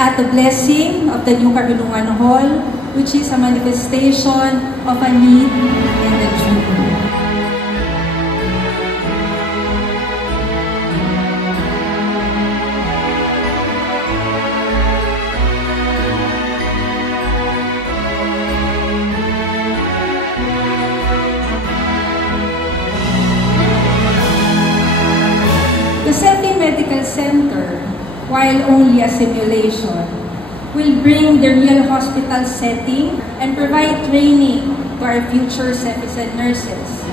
at the blessing of the new Kabinungan Hall, which is a manifestation of a need and a dream. The SETI Medical Center, while only a simulation, will bring the real hospital setting and provide training to our future CEPICEN nurses.